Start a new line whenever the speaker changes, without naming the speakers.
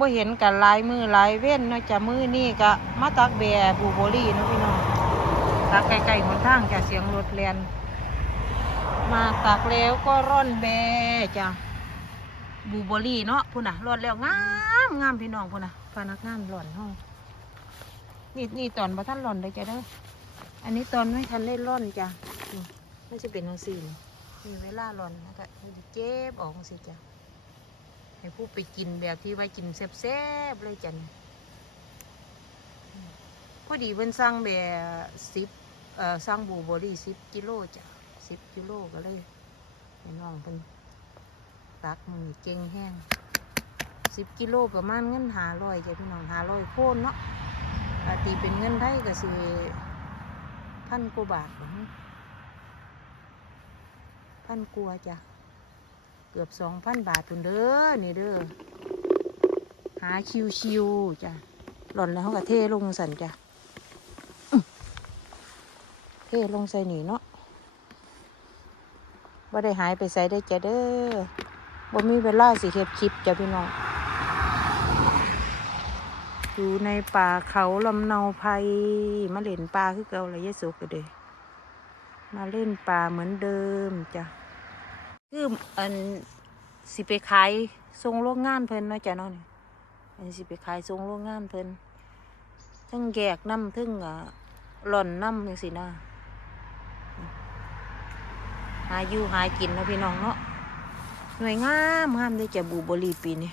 บ่เห็นกันหลายมือหลายเว้นเนาะจ้ะมือนี่ก็มาตักแบบูโบลี่เนาะพี่น้องตักไกลๆหนทางจ้ะเสียงรถแล่นมาตักแล้วก็ร่อนแบจ้ะบูโบลี่เนาะพุ่นน่ะร่อนแล้วงามงามพี่น้องพุ่นน่ะพนักงานร่อนห้องนี่นี่ตอนบ่ทันร่อนเลยจ้ะเด้ออันนี้ตอนไม่ทันได้ร่อนจ้ะนี่มันจะเป็นจังซี่นี่มีเวลาร่อนแล้วก็มันจะเจ็บออกจังซี่จ้ะ ให้ผู้ไปกินแบบที่ว่ากินแซ่บๆเลยจันพอดีเพิ่นสั่งแบบสิบเอ่อสั่งบูเบอรี่สิบกิโลจ้ะสิบกิโลก็เลยให้น้องเพิ่นตักมันเก่งแห้งสิบกิโลประมาณเงินหาร้อยจ้ะพี่น้องหาร้อยโคนเนาะตีเป็นเงินไทยก็สิพันกว่าบาทพันกว่าจ้ะ กือบสองพันบาททุนเด้อนี่เด้อหาชิวๆจ้ะหล่อนแล้วเขาก็เทลงสันจ้ะเทลงใส่หนีเนาะว่าได้หายไปใส่ได้จ้ะเด้อบ่มีเวลาสิเฮ็ดคลิปจ้ะพี่น้องอยู่ในป่าเขาลำเนาภัยมาเล่นปลาคือเก่าเลยยะสุกเด้อมาเล่นปลาเหมือนเดิมจ้ะ คืออันสิไปขายส่งโรงงานเพิ่นเนาะจ้ะเนาะนี่อันสิไปขายส่งโรงงานเพิ่นทั้งแยกน้ำทั้งอ่าหล่อนน้ำจังสีหนะหาอยู่หากินนะพี่น้องเนาะหน่วยงามงามได้จะบูเบอรี่ปีนี้